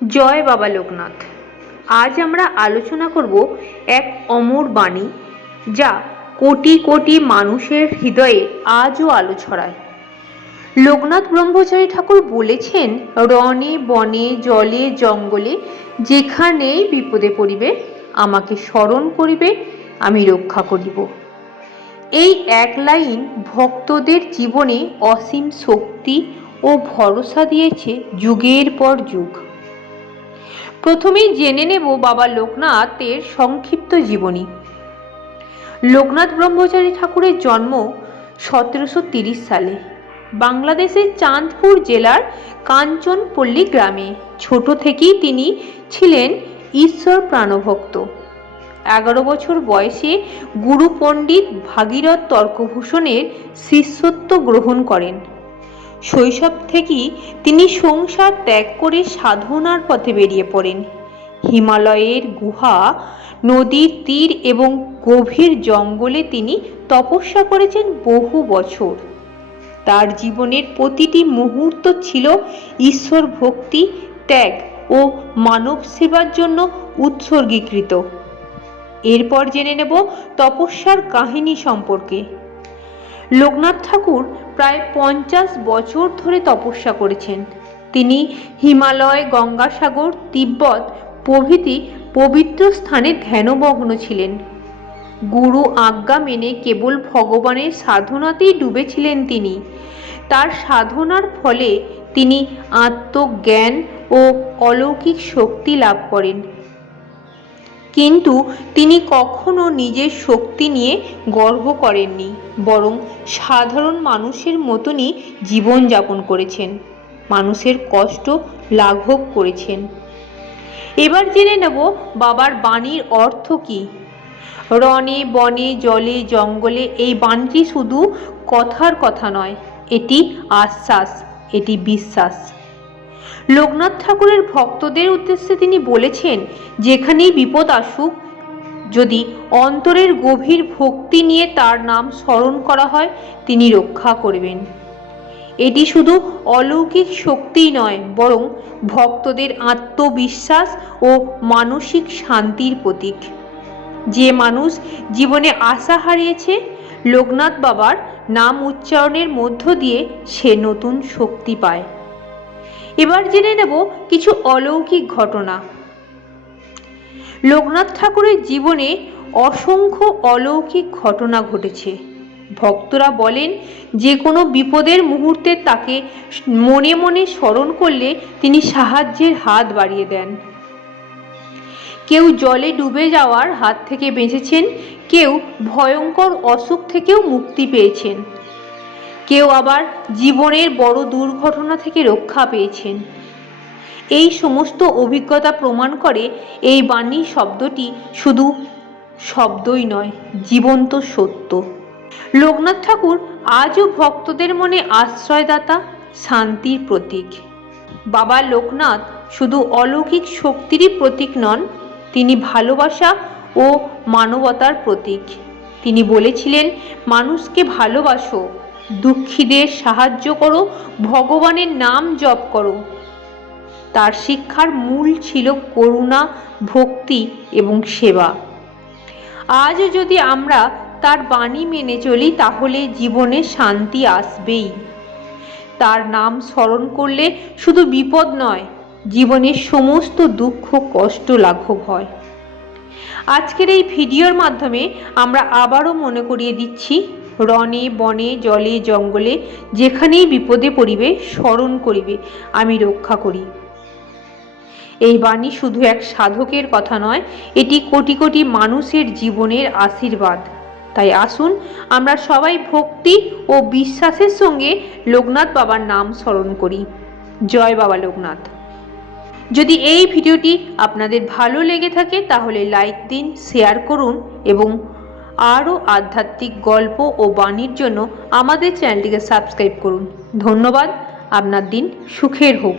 জয় বাবা লোকনাথ। আজ আমরা আলোচনা করব এক অমর বাণী, যা কোটি কোটি মানুষের হৃদয়ে আজও আলো ছড়ায়। লোকনাথ ব্রহ্মচারী ঠাকুর বলেছেন, রণে বনে জলে জঙ্গলে যেখানেই বিপদে পড়িবে, আমাকে স্মরণ করিবে, আমি রক্ষা করিব। এই এক লাইন ভক্তদের জীবনে অসীম শক্তি ও ভরসা দিয়েছে যুগের পর যুগ। প্রথমেই জেনে নেব বাবা লোকনাথের সংক্ষিপ্ত জীবনী। লোকনাথ ব্রহ্মচারী ঠাকুরের জন্ম 1730 সালে বাংলাদেশের চাঁদপুর জেলার কাঞ্চনপল্লী গ্রামে। ছোট থেকেই তিনি ছিলেন ঈশ্বর প্রাণভক্ত। 11 বছর বয়সে গুরু পণ্ডিত ভাগীরথ তর্কভূষণের শিষ্যত্ব গ্রহণ করেন। শৈশব থেকেই তিনি সংসার ত্যাগ করে সাধনার পথে বেরিয়ে পড়েন। হিমালয়ের গুহা, নদীর তীর এবং গভীর জঙ্গলে তিনি তপস্যা করেছেন বহু বছর। তার জীবনের প্রতিটি মুহূর্ত ছিল ঈশ্বর ভক্তি, ত্যাগ ও মানব সেবার জন্য উৎসর্গীকৃত। এরপর জেনে নেব তপস্যার কাহিনী সম্পর্কে। লোকনাথ ঠাকুর প্রায় 50 বছর ধরে তপস্যা করেছেন। তিনি হিমালয়, গঙ্গাসাগর, তিব্বত প্রভৃতি পবিত্র স্থানে ধ্যানমগ্ন ছিলেন। গুরু আজ্ঞা মেনে কেবল ভগবানের সাধনাতেই ডুবেছিলেন তিনি। তার সাধনার ফলে তিনি আত্মজ্ঞান ও অলৌকিক শক্তি লাভ করেন। কিন্তু তিনি কখনো নিজের শক্তি নিয়ে গর্ব করেননি, বরং সাধারণ মানুষের মতনই জীবনযাপন করেছেন, মানুষের কষ্ট লাঘব করেছেন। এবার জেনে নেব বাবার বাণীর অর্থ কী। রণে বনে জলে জঙ্গলে, এই বাণীটি শুধু কথার কথা নয়, এটি আশ্বাস, এটি বিশ্বাস। লোকনাথ ঠাকুরের ভক্তদের উদ্দেশ্যে তিনি বলেছেন, যেখানেই বিপদ আসুক, যদি অন্তরের গভীর ভক্তি নিয়ে তার নাম স্মরণ করা হয়, তিনি রক্ষা করবেন। এটি শুধু অলৌকিক শক্তিই নয়, বরং ভক্তদের আত্মবিশ্বাস ও মানসিক শান্তির প্রতীক। যে মানুষ জীবনে আশা হারিয়েছে, লোকনাথ বাবার নাম উচ্চারণের মধ্য দিয়ে সে নতুন শক্তি পায়। এবার জেনে নেব কিছু অলৌকিক ঘটনা। লোকনাথ ঠাকুরের জীবনে অসংখ্য অলৌকিক ঘটনা ঘটেছে। ভক্তরা বলেন, যে কোনো বিপদের মুহূর্তে তাকে মনে মনে স্মরণ করলে তিনি সাহায্যের হাত বাড়িয়ে দেন। কেউ জলে ডুবে যাওয়ার হাত থেকে বেঁচেছেন, কেউ ভয়ঙ্কর অসুখ থেকেও মুক্তি পেয়েছেন, কেউ আবার জীবনের বড় দুর্ঘটনা থেকে রক্ষা পেয়েছেন। এই সমস্ত অভিজ্ঞতা প্রমাণ করে এই বাণী শব্দটি শুধু শব্দই নয়, জীবন্ত সত্য। লোকনাথ ঠাকুর আজও ভক্তদের মনে আশ্রয়দাতা, শান্তির প্রতীক। বাবা লোকনাথ শুধু অলৌকিক শক্তিরই প্রতীক নন, তিনি ভালোবাসা ও মানবতার প্রতীক। তিনি বলেছিলেন, মানুষকে ভালোবাসো, দুঃখীদের সাহায্য করো, ভগবানের নাম জপ করো। তার শিক্ষার মূল ছিল করুণা, ভক্তি এবং সেবা। আজও যদি আমরা তার বাণী মেনে চলি, তাহলে জীবনে শান্তি আসবেই। তার নাম স্মরণ করলে শুধু বিপদ নয়, জীবনের সমস্ত দুঃখ কষ্ট লাঘব হয়। আজকের এই ভিডিওর মাধ্যমে আমরা আবারও মনে করিয়ে দিচ্ছি, রণে বনে জলে জঙ্গলে যেখানেই বিপদে পড়িবে, স্মরণ করিবে, আমি রক্ষা করি। এই বাণী শুধু এক সাধকের কথা নয়, এটি কোটি কোটি মানুষের জীবনের আশীর্বাদ। তাই আসুন আমরা সবাই ভক্তি ও বিশ্বাসের সঙ্গে লোকনাথ বাবার নাম স্মরণ করি। জয় বাবা লোকনাথ। যদি এই ভিডিওটি আপনাদের ভালো লেগে থাকে, তাহলে লাইক দিন, শেয়ার করুন এবং আরও আধ্যাত্মিক গল্প ও বাণীর জন্য আমাদের চ্যানেলটিকে সাবস্ক্রাইব করুন। ধন্যবাদ। আপনার দিন সুখের হোক।